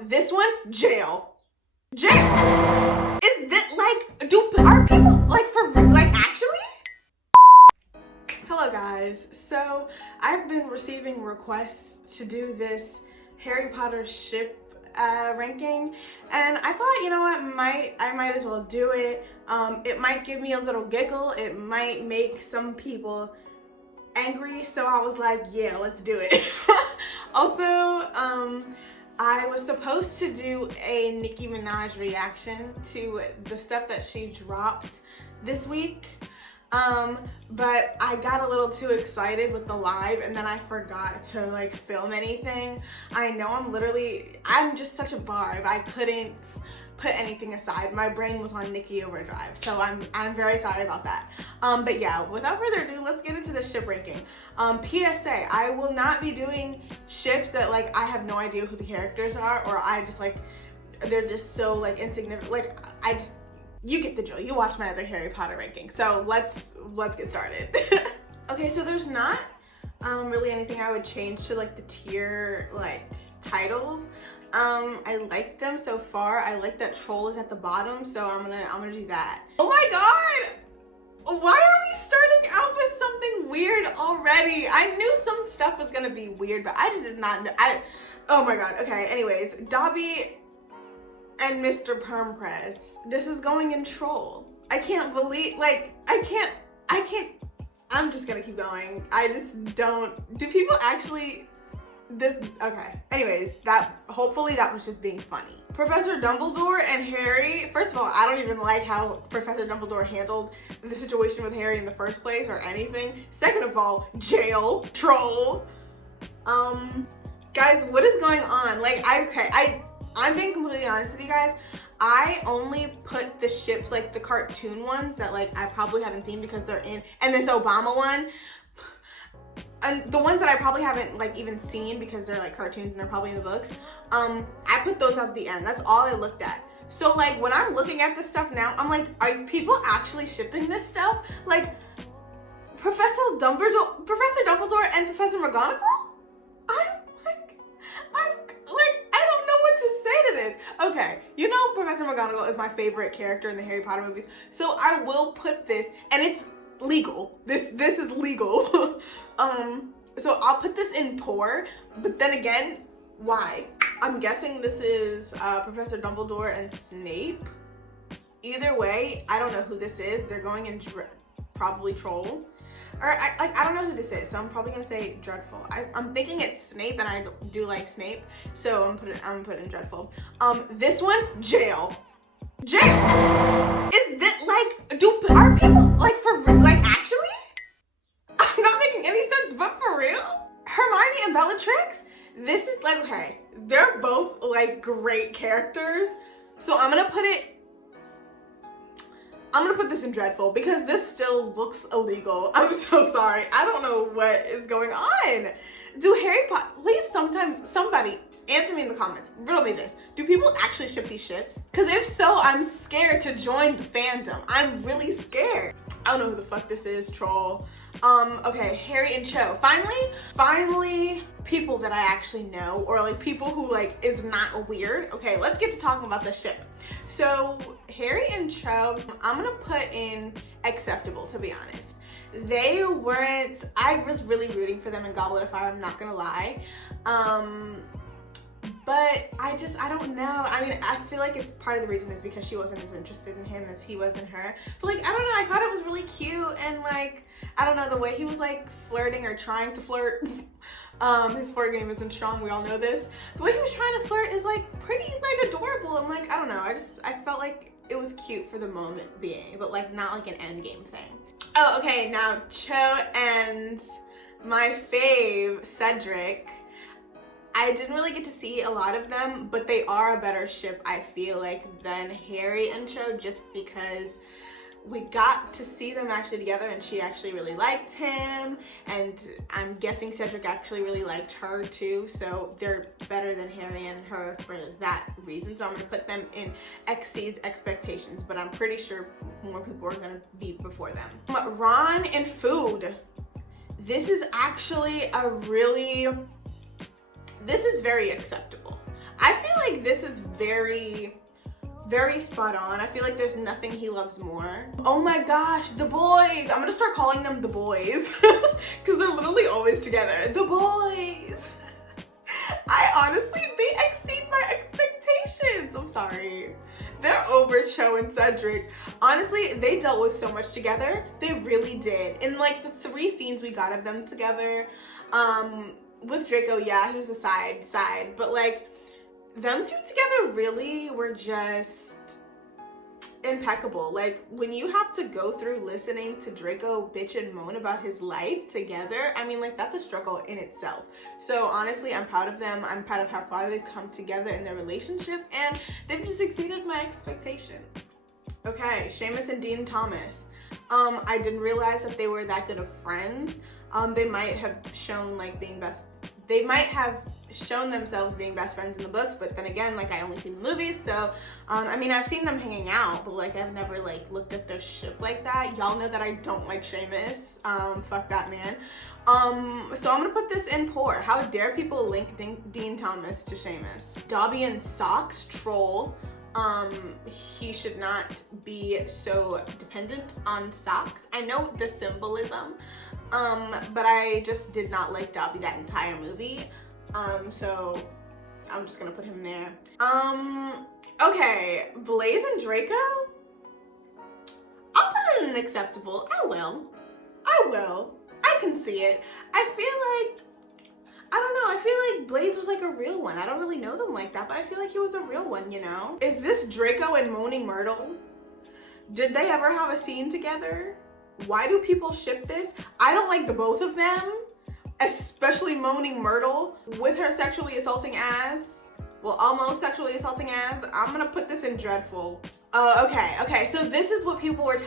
This one, jail. Jail. Is this like, are people like actually? Hello guys. So I've been receiving requests to do this Harry Potter ship ranking, and I thought, you know what, I might as well do it. It might give me a little giggle, it might make some people angry, so I was like, yeah, let's do it. Also, I was supposed to do a Nicki Minaj reaction to the stuff that she dropped this week, but I got a little too excited with the live and then I forgot to like film anything. I know I'm just such a barb. I couldn't put anything aside. My brain was on Nicki overdrive, so I'm very sorry about that. But yeah, without further ado, let's get into the ship ranking. PSA, I will not be doing ships that like I have no idea who the characters are, or I just like, they're just so like insignificant. Like you get the drill. You watch my other Harry Potter ranking. So let's get started. Okay, so there's not really anything I would change to like the tier like titles. I like them so far. I like that Troll is at the bottom, so I'm gonna do that. Oh my god! Why are we starting out with something weird already? I knew some stuff was gonna be weird, but I just did not know. Oh my god. Okay, anyways, Dobby and Mr. Permpress. This is going in Troll. I can't believe, like, I can't, I'm just gonna keep going. I just don't, do people actually, okay. Anyways, hopefully that was just being funny. Professor Dumbledore and Harry, first of all, I don't even like how Professor Dumbledore handled the situation with Harry in the first place or anything. Second of all, jail, Troll. Guys, what is going on? Like, I'm being completely honest with you guys. I only put the ships, like the cartoon ones that like I probably haven't seen because they're in, and this Obama one, and the ones that I probably haven't like even seen because they're like cartoons and they're probably in the books, I put those at the end. That's all I looked at. So like when I'm looking at this stuff now, I'm like, are people actually shipping this stuff? Like Professor Dumbledore and Professor Mcgonagall? I don't know what to say to this. Okay, you know Professor Mcgonagall is my favorite character in the Harry Potter movies, so I will put this, and it's legal. This is legal. So I'll put this in poor, but then again, why? I'm guessing this is Professor Dumbledore and Snape. Either way, I don't know who this is. They're going in probably Troll. Or I don't know who this is, so I'm probably gonna say Dreadful. I'm thinking it's Snape, and I do like Snape, so I'm gonna put in Dreadful. This one, jail. Jail. Is this like, are people like actually? I'm not making any sense, but for real? Hermione and Bellatrix. This is like, okay, they're both like great characters, so I'm gonna put this in Dreadful because this still looks illegal. I'm so sorry. I don't know what is going on. Do Harry Potter, please somebody answer me in the comments. Riddle me this. Do people actually ship these ships? Because if so, I'm scared to join the fandom. I'm really scared. I don't know who the fuck this is, Troll. Okay, Harry and Cho. Finally, people that I actually know, or like people who like is not weird. Okay, let's get to talking about the ship. So Harry and Cho, I'm gonna put in acceptable, to be honest. They weren't, I was really rooting for them in Goblet of Fire, I'm not gonna lie. But I don't know. I mean, I feel like it's part of the reason is because she wasn't as interested in him as he was in her. But like, I don't know, I thought it was really cute, and like, I don't know, the way he was like flirting or trying to flirt. His flirt game isn't strong, we all know this. The way he was trying to flirt is like pretty like adorable, and like, I don't know, I felt like it was cute for the moment being, but like not like an end game thing. Oh, okay, now Cho and my fave, Cedric. I didn't really get to see a lot of them, but they are a better ship, I feel like, than Harry and Cho, just because we got to see them actually together and she actually really liked him, and I'm guessing Cedric actually really liked her too, so they're better than Harry and her for that reason. So I'm gonna put them in exceeds expectations, but I'm pretty sure more people are gonna be before them. Ron and Food. This is actually this is very acceptable. I feel very spot on. I feel like there's nothing he loves more. Oh my gosh, the boys. I'm gonna start calling them the boys because they're literally always together. The boys. They exceed my expectations. I'm sorry. They're over Cho and Cedric. Honestly, they dealt with so much together. They really did. In like the 3 scenes we got of them together, with Draco, yeah, he was a side, but like them two together really were just impeccable. Like when you have to go through listening to Draco bitch and moan about his life together, I mean, like that's a struggle in itself. So honestly, I'm proud of them. I'm proud of how far they've come together in their relationship, and they've just exceeded my expectations. Okay, Seamus and Dean Thomas. I didn't realize that they were that good of friends. They might have shown like they might have shown themselves being best friends in the books, but then again, like I only seen the movies, so I mean, I've seen them hanging out, but like I've never like looked at their ship like that. Y'all know that I don't like Seamus. Fuck that man. So I'm gonna put this in poor. How dare people link Dean Thomas to Seamus? Dobby and Socks, troll. He should not be so dependent on socks. I know the symbolism, but I just did not like Dobby that entire movie. So I'm just gonna put him there. Okay, Blaze and Draco? I'll put it in an acceptable. I will. I can see it. I don't know, I feel like Blaze was like a real one. I don't really know them like that, but I feel like he was a real one, you know? Is this Draco and Moaning Myrtle? Did they ever have a scene together? Why do people ship this? I don't like the both of them, especially Moaning Myrtle with her sexually assaulting ass. Well, almost sexually assaulting ass. I'm gonna put this in dreadful. Okay, so this is what people were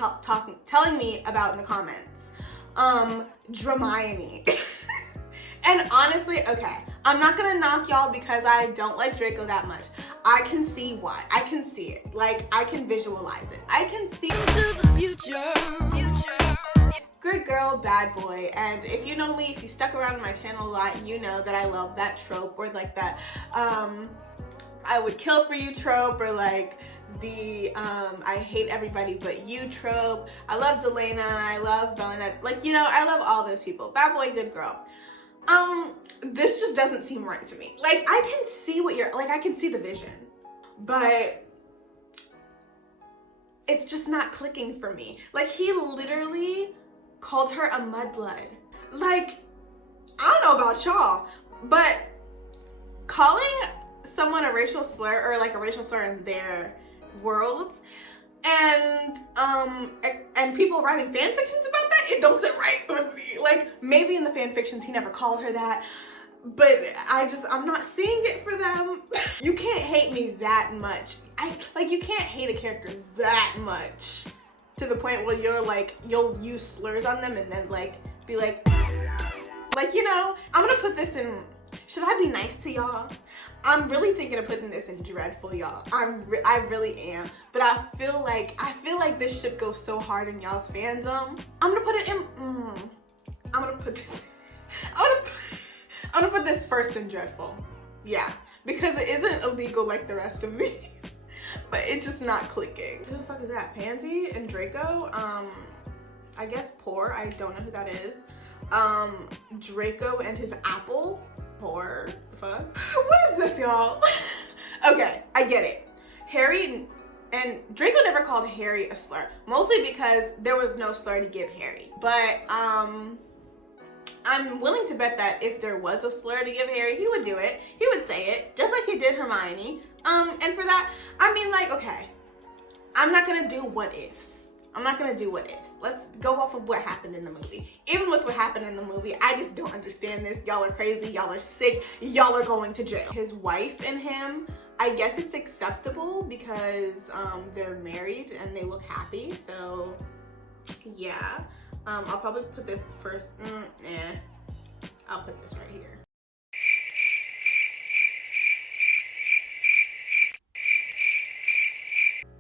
telling me about in the comments. Hermione. And honestly, okay, I'm not gonna knock y'all because I don't like Draco that much. I can see why. I can see it. Like, I can visualize it. I can see into the future. Good girl, bad boy. And if you know me, if you stuck around my channel a lot, you know that I love that trope, or like that I would kill for you trope, or like the I hate everybody but you trope. I love Delana, I love Bella, like, you know, I love all those people. Bad boy, good girl. This just doesn't seem right to me. Like, I can see what you're, like, I can see the vision, but it's just not clicking for me. Like, he literally called her a mudblood. Like, I don't know about y'all, but calling someone a racial slur, or like a racial slur in their world, and people writing fan fictions about that, it don't sit right with me. Like, maybe in the fan fictions he never called her that, but I'm not seeing it for them. You can't hate me that much. You can't hate a character that much to the point where you're like, you'll use slurs on them and then like be like, you know. I'm gonna put this in, should I be nice to y'all? I'm really thinking of putting this in dreadful, y'all. I really am. But I feel like this ship goes so hard in y'all's fandom. I'm gonna put it in, I'm gonna put this first in dreadful. Yeah, because it isn't illegal like the rest of these, but it's just not clicking. Who the fuck is that? Pansy and Draco? I guess poor, I don't know who that is. Draco and his apple. Poor, fuck. What is this, y'all? Okay, I get it. Harry and Draco never called Harry a slur, mostly because there was no slur to give Harry. But I'm willing to bet that if there was a slur to give Harry, he would do it. He would say it, just like he did Hermione. And for that, I mean, like, okay, I'm not gonna do what ifs. Let's go off of what happened in the movie. Even with what happened in the movie, I just don't understand this. Y'all are crazy, y'all are sick, y'all are going to jail. His wife and him, I guess it's acceptable because they're married and they look happy, so yeah. I'll probably put this first, I'll put this right here.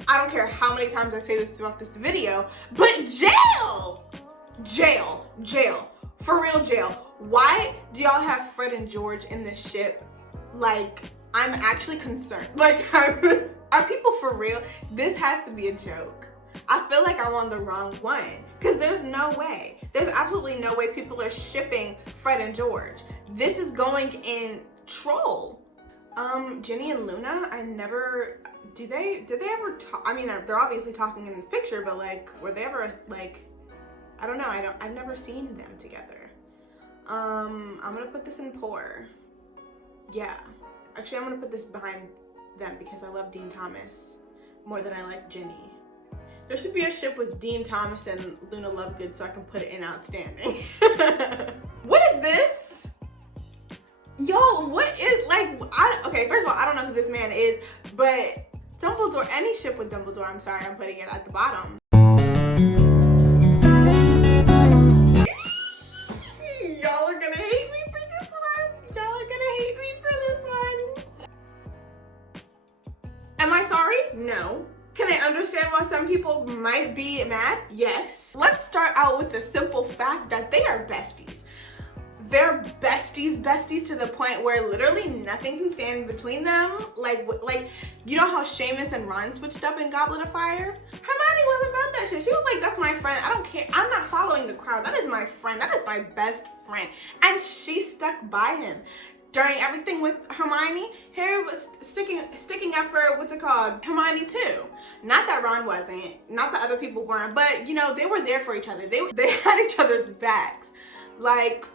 I don't care how many times I say this throughout this video, but jail! Jail. For real, jail. Why do y'all have Fred and George in this ship? Like, I'm actually concerned. Like, are people for real? This has to be a joke. I feel like I'm on the wrong one, because there's no way. There's absolutely no way people are shipping Fred and George. This is going in troll. Ginny and Luna, I never, did they ever talk? I mean, they're obviously talking in this picture, but like, were they ever like, I don't know, I've never seen them together. I'm gonna put this in poor. Yeah, actually I'm gonna put this behind them because I love Dean Thomas more than I like Ginny. There should be a ship with Dean Thomas and Luna Lovegood so I can put it in outstanding. What is this? Y'all, what is, like, okay, first of all, I don't know who this man is, but Dumbledore, any ship with Dumbledore, I'm sorry, I'm putting it at the bottom. Y'all are gonna hate me for this one. Y'all are gonna hate me for this one. Am I sorry? No. Can I understand why some people might be mad? Yes. Let's start out with the simple fact that they are besties. They're besties to the point where literally nothing can stand between them. Like you know how Seamus and Ron switched up in Goblet of Fire? Hermione wasn't about that shit. She was like, that's my friend. I don't care. I'm not following the crowd. That is my friend. That is my best friend. And she stuck by him. During everything with Hermione, Harry was sticking up for, what's it called, Hermione too. Not that Ron wasn't, not that other people weren't, but you know, they were there for each other. They had each other's backs. Like,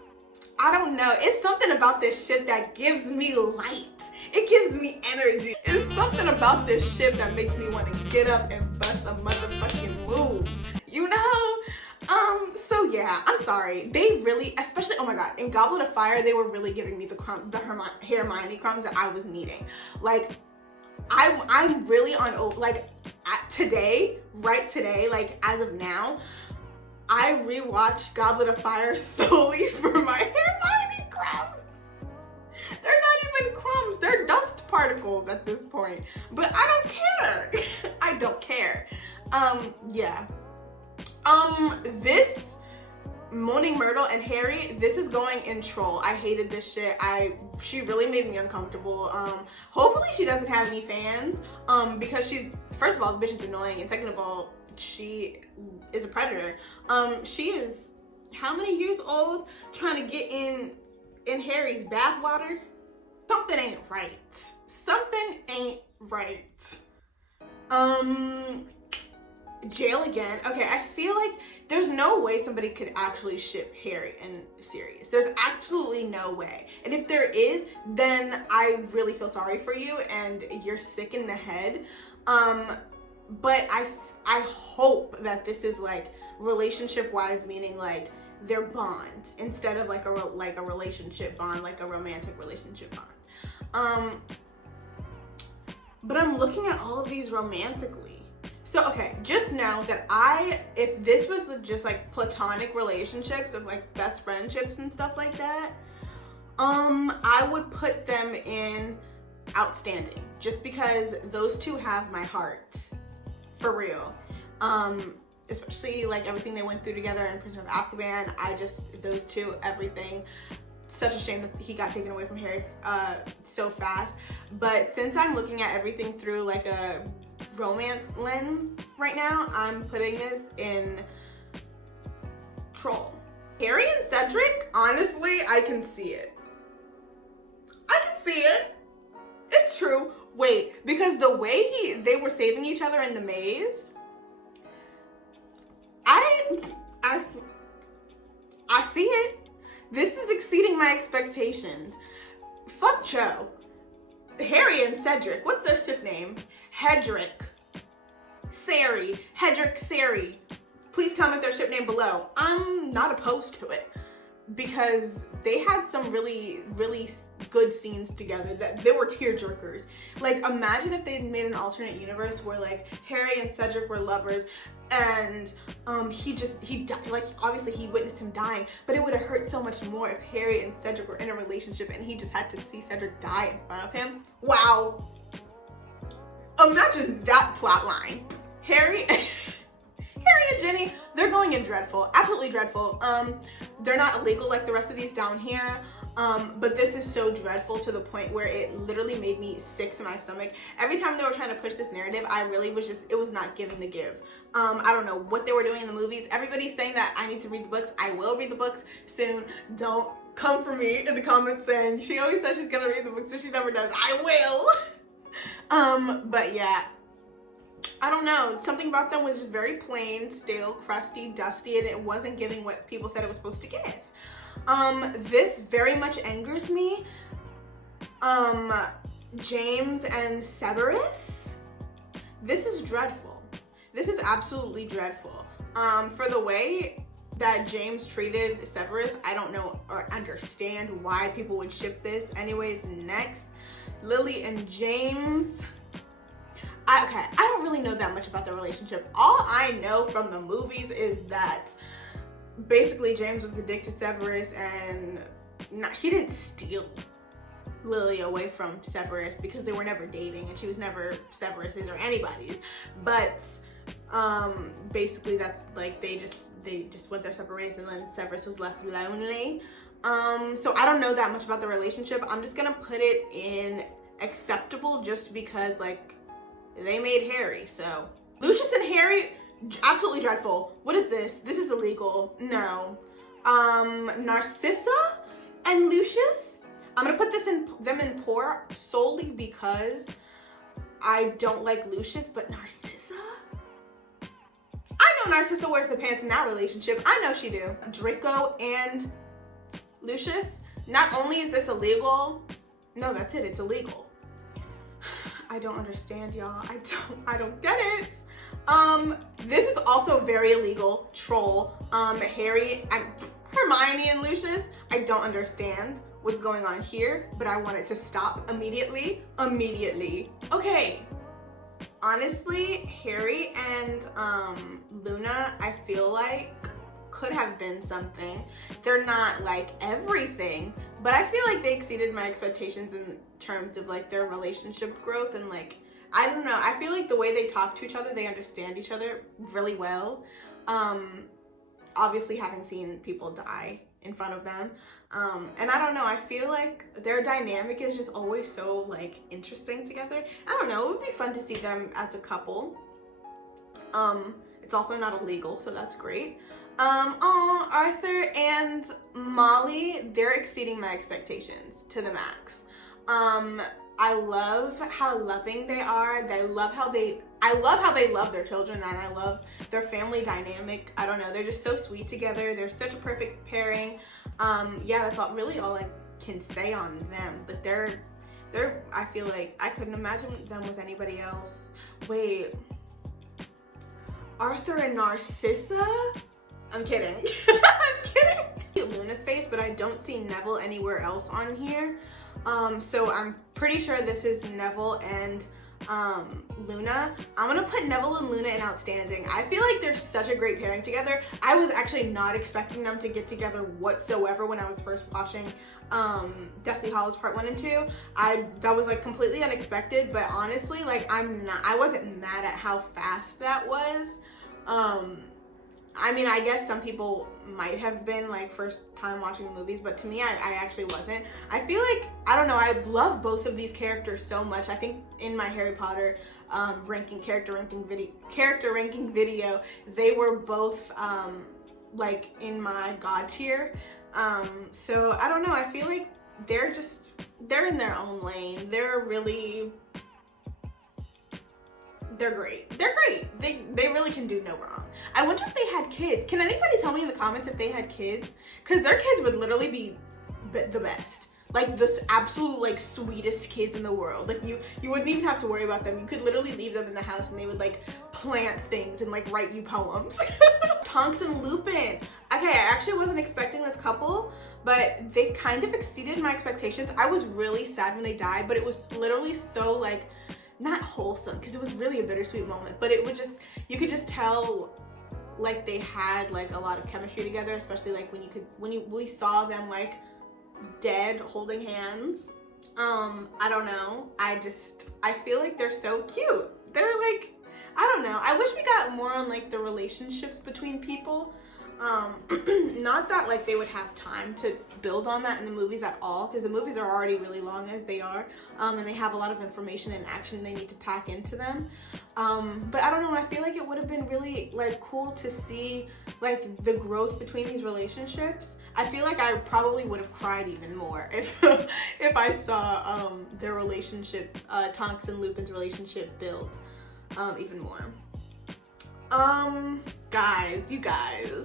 I don't know, it's something about this ship that gives me light. It gives me energy. It's something about this ship that makes me want to get up and bust a motherfucking move. You know? So yeah, I'm sorry. They really, especially, oh my god, in Goblet of Fire, they were really giving me the Hermione crumbs that I was needing. Like, I'm really on, like, today, right today, like, as of now, I rewatched Goblet of Fire solely for my Hermione crumbs. They're not even crumbs, they're dust particles at this point. But I don't care. I don't care. Yeah. This Moaning Myrtle and Harry, this is going in troll. I hated this shit. She really made me uncomfortable. Hopefully she doesn't have any fans, because she's, first of all, the bitch is annoying, and second of all, she is a predator. She is how many years old, trying to get in Harry's bathwater? Something ain't right. Something ain't right. Jail again. Okay, I feel like there's no way somebody could actually ship Harry and Sirius. There's absolutely no way. And if there is, then I really feel sorry for you and you're sick in the head. But I hope that this is like relationship wise, meaning like their bond instead of like a relationship bond, like a romantic relationship bond. But I'm looking at all of these romantically. So, okay, just know that if this was just like platonic relationships of like best friendships and stuff like that, I would put them in outstanding, just because those two have my heart, for real. Especially like everything they went through together in Prisoner of Azkaban. Those two, everything. Such a shame that he got taken away from Harry so fast. But since I'm looking at everything through like a romance lens right now, I'm putting this in troll. Harry and Cedric, honestly, I can see it. I can see it. It's true. Wait, because the way they were saving each other in the maze, I see it. This is exceeding my expectations. Fuck Joe. Harry and Cedric, what's their ship name? Hedrick. Sari. Hedrick, Sari. Please comment their ship name below. I'm not opposed to it, because they had some really, really good scenes together that they were tearjerkers. Like, imagine if they'd made an alternate universe where like Harry and Cedric were lovers and he died. Like, obviously he witnessed him dying, but it would have hurt so much more if Harry and Cedric were in a relationship and he just had to see Cedric die in front of him. Wow. Imagine that plot line. Harry and Ginny, they're going in dreadful, absolutely dreadful. They're not illegal like the rest of these down here. But this is so dreadful to the point where it literally made me sick to my stomach. Every time they were trying to push this narrative, I really was just, it was not giving the give. I don't know what they were doing in the movies. Everybody's saying that I need to read the books. I will read the books soon. Don't come for me in the comments saying she always says she's gonna read the books, but she never does. I will. But yeah, I don't know. Something about them was just very plain, stale, crusty, dusty, and it wasn't giving what people said it was supposed to give. This very much angers me. James and Severus. This is dreadful. This is absolutely dreadful. For the way that James treated Severus, I don't know or understand why people would ship this. Anyways, next, Lily and James. Okay, I don't really know that much about their relationship. All I know from the movies is that basically James was a dick to Severus, and he didn't steal Lily away from Severus because they were never dating and she was never Severus's or anybody's. But basically that's like they just went their separate ways, and then Severus was left lonely. So I don't know that much about the relationship. I'm just gonna put it in acceptable just because like they made Harry. So Lucius and Harry, absolutely dreadful. What is this? This is illegal. No. Narcissa and Lucius. I'm gonna put them in poor solely because I don't like Lucius, but Narcissa? I know Narcissa wears the pants in that relationship. I know she do. Draco and Lucius. Not only is this illegal, no, that's it, it's illegal. I don't understand, y'all. I don't get it. This is also very illegal. Troll. Harry and Hermione and Lucius. I don't understand what's going on here, but I want it to stop immediately. Okay. Honestly, Harry and Luna, I feel like could have been something. They're not like everything, but I feel like they exceeded my expectations in terms of like their relationship growth, and like, I don't know, I feel like the way they talk to each other, they understand each other really well. Obviously having seen people die in front of them. And I don't know, I feel like their dynamic is just always so like interesting together. I don't know, it would be fun to see them as a couple. It's also not illegal, so that's great. Arthur and Molly, they're exceeding my expectations to the max. I love how loving they are. I love how they love their children, and I love their family dynamic. I don't know, they're just so sweet together. They're such a perfect pairing. Yeah, that's really all I can say on them, but they're I feel like I couldn't imagine them with anybody else. Wait, Arthur and Narcissa? I'm kidding. I'm kidding. Luna's face, but I don't see Neville anywhere else on here. So I'm pretty sure this is Neville and Luna. I'm gonna put Neville and Luna in outstanding. I feel like they're such a great pairing together. I was actually not expecting them to get together whatsoever when I was first watching Deathly Hallows Part 1 and 2. That was like completely unexpected, but honestly, like I wasn't mad at how fast that was. I mean, I guess some people might have been like first time watching the movies, but to me, I actually wasn't. I feel like, I don't know, I love both of these characters so much. I think in my Harry Potter character ranking video, they were both like in my God tier. So I don't know, I feel like they're in their own lane. They're great. They're great. They really can do no wrong. I wonder if they had kids. Can anybody tell me in the comments if they had kids? Because their kids would literally be the best. Like the absolute like sweetest kids in the world. Like you wouldn't even have to worry about them. You could literally leave them in the house and they would like plant things and like write you poems. Tonks and Lupin. Okay, I actually wasn't expecting this couple, but they kind of exceeded my expectations. I was really sad when they died, but it was literally so like, not wholesome, because it was really a bittersweet moment, but it would just, you could just tell like they had like a lot of chemistry together, especially like when we saw them like dead holding hands. I don't know, I feel like they're so cute. They're like, I don't know, I wish we got more on like the relationships between people. Not that like they would have time to build on that in the movies at all, because the movies are already really long as they are, and they have a lot of information and action they need to pack into them. But I don't know, I feel like it would have been really like cool to see like the growth between these relationships. I feel like I probably would have cried even more if if I saw their relationship, Tonks and Lupin's relationship build even more. Guys, you guys.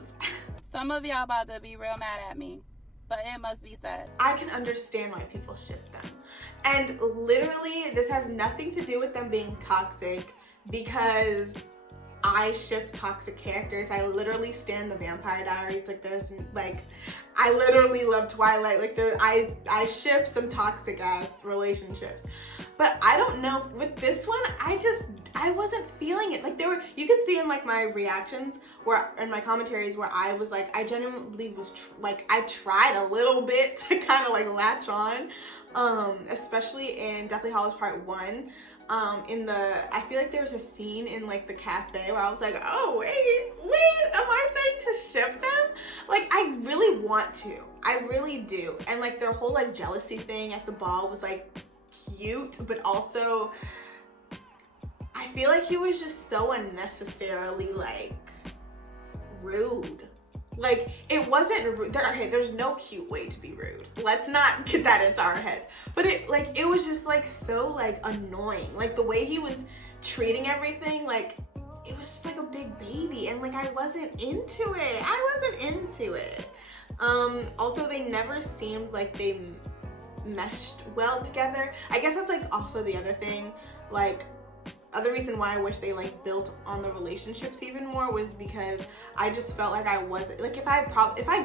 Some of y'all about to be real mad at me, but it must be said. I can understand why people ship them. And literally, this has nothing to do with them being toxic, because I ship toxic characters. I literally stan the Vampire Diaries. Like, there's like, I literally love Twilight. Like, I ship some toxic ass relationships. But I don't know, with this one, I wasn't feeling it. Like, you could see in like my reactions in my commentaries where I was like, I genuinely was I tried a little bit to kind of like latch on, especially in Deathly Hallows Part 1. I feel like there was a scene in like the cafe where I was like, oh wait, am I starting to ship them? Like, I really want to, I really do. And like their whole like jealousy thing at the ball was like cute, but also I feel like he was just so unnecessarily like rude. Like, it wasn't rude. Okay, there's no cute way to be rude. Let's not get that into our heads. But it was just like so like annoying. Like the way he was treating everything, like it was just like a big baby, and like I wasn't into it. Also, they never seemed like they meshed well together. I guess that's like also the other thing. Like, other reason why I wish they like built on the relationships even more was because I just felt like I wasn't like, if I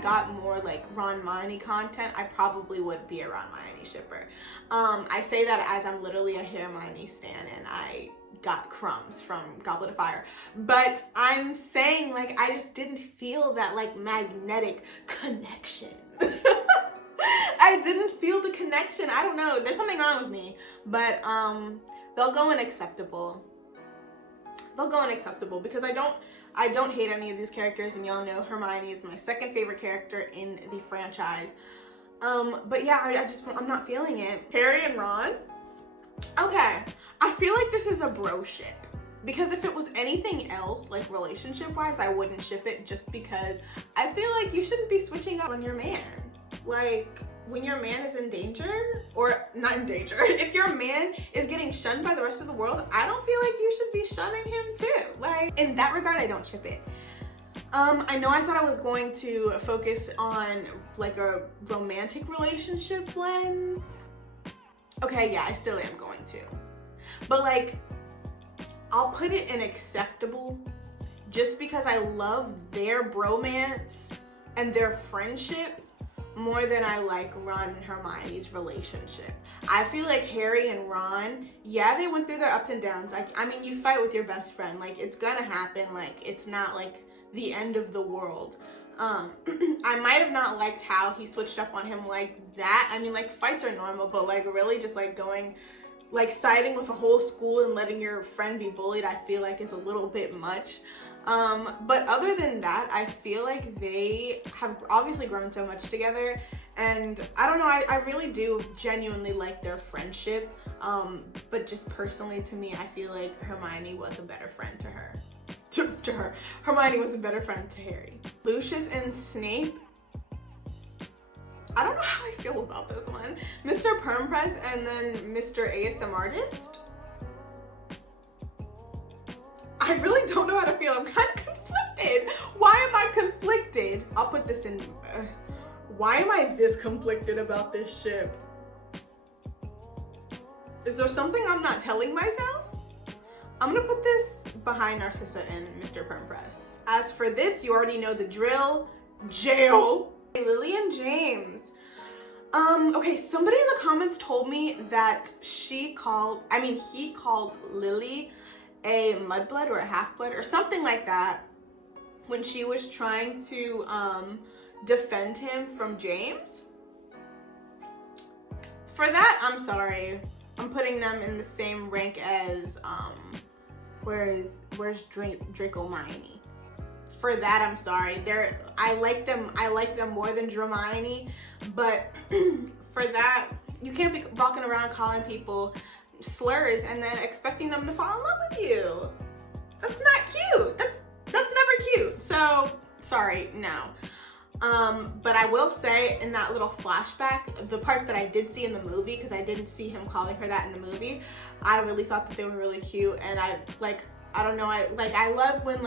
got more like Ron Hermione content, I probably would be a Ron Hermione shipper. I say that as I'm literally a Hermione stan and I got crumbs from Goblet of Fire, but I'm saying like I just didn't feel that like magnetic connection. I didn't feel the connection. I don't know, there's something wrong with me, but they'll go in acceptable. They'll go in acceptable because I don't hate any of these characters, and y'all know Hermione is my second favorite character in the franchise. But yeah, I'm not feeling it. Harry and Ron. Okay, I feel like this is a bro ship, because if it was anything else, like relationship wise, I wouldn't ship it, just because I feel like you shouldn't be switching up on your man. Like, when your man is in danger, or not in danger, if your man is getting shunned by the rest of the world, I don't feel like you should be shunning him too. Like, in that regard, I don't ship it. I know I thought I was going to focus on like a romantic relationship lens. Okay, yeah, I still am going to. But like, I'll put it in acceptable just because I love their bromance and their friendship more than I like Ron and Hermione's relationship. I feel like Harry and Ron, yeah, they went through their ups and downs. Like, I mean, you fight with your best friend. Like, it's gonna happen. Like, it's not like the end of the world. I might have not liked how he switched up on him like that. I mean, like, fights are normal, but like really just like going, like siding with a whole school and letting your friend be bullied, I feel like is a little bit much. But other than that, I feel like they have obviously grown so much together, and I don't know, I really do genuinely like their friendship, but just personally to me, I feel like Hermione was a better friend to her. To her. Hermione was a better friend to Harry. Lucius and Snape, I don't know how I feel about this one. Mr. Perm Press and then Mr. ASM Artist. I really don't know how to feel. I'm kind of conflicted. Why am I conflicted? I'll put this in. Why am I this conflicted about this ship? Is there something I'm not telling myself? I'm gonna put this behind Narcissa and Mr. Perm Press. As for this, you already know the drill. Jail. Lily and James. Okay, somebody in the comments told me that he called Lily a mudblood or a half-blood or something like that when she was trying to defend him from James. For that, I'm sorry. I'm putting them in the same rank as where's Draco Hermione. for that, I'm sorry. I like them more than Hermione, but for that, you can't be walking around calling people slurs and then expecting them to fall in love with you. That's not cute. That's never cute. So sorry, no. But I will say, in that little flashback, the part that I did see in the movie, because I didn't see him calling her that in the movie, I really thought that they were really cute. And I don't know, I love when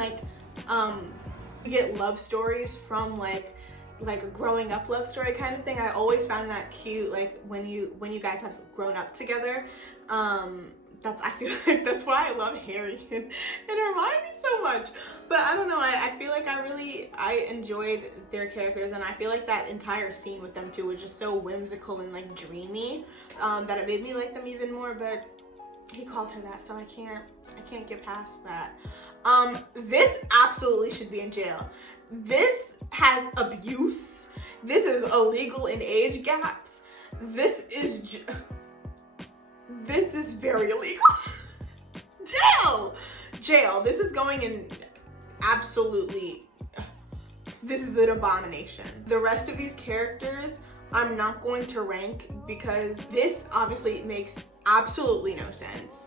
you get love stories from like a growing up love story kind of thing. I always found that cute, like when you guys have grown up together. I feel like that's why I love Harry and Hermione so much. But I don't know, I feel like I enjoyed their characters, and I feel like that entire scene with them two was just so whimsical and like dreamy, that it made me like them even more. But he called her that, so I can't get past that. This absolutely should be in jail. This has abuse. This is illegal in age gaps. This is very illegal. Jail. This is going in absolutely, this is an abomination. The rest of these characters, I'm not going to rank because this obviously makes absolutely no sense.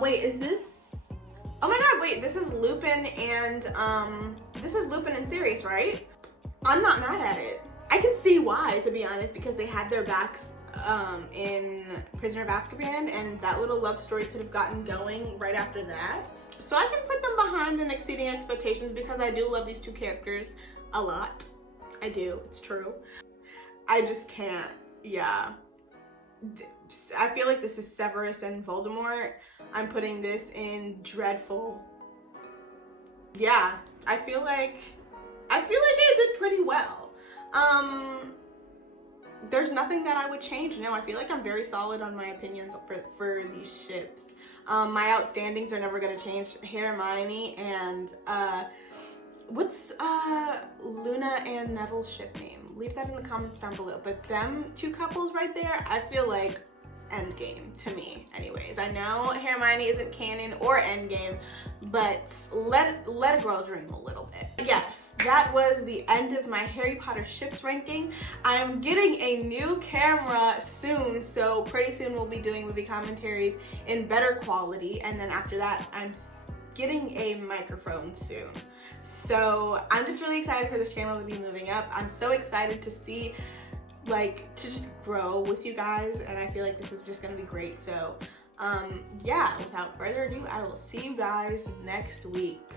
Wait, is this, oh my god, wait, this is Lupin and Sirius, right? I'm not mad at it. I can see why, to be honest, because they had their backs in Prisoner of Azkaban, and that little love story could have gotten going right after that. So I can put them behind in Exceeding Expectations because I do love these two characters a lot. I do, it's true. I just can't, yeah. I feel like this is Severus and Voldemort. I'm putting this in dreadful. Yeah, I feel like they did pretty well. There's nothing that I would change. No, I feel like I'm very solid on my opinions for these ships. My outstandings are never gonna change. Hermione and what's Luna and Neville's ship name? Leave that in the comments down below. But them two couples right there, I feel like endgame to me anyways. I know Hermione isn't canon or endgame, but let a girl dream a little bit. Yes, that was the end of my Harry Potter ships ranking. I'm getting a new camera soon, so pretty soon we'll be doing movie commentaries in better quality, and then after that I'm getting a microphone soon. So I'm just really excited for this channel to be moving up. I'm so excited to see, like, to just grow with you guys, and I feel like this is just gonna be great. So yeah, without further ado, I will see you guys next week.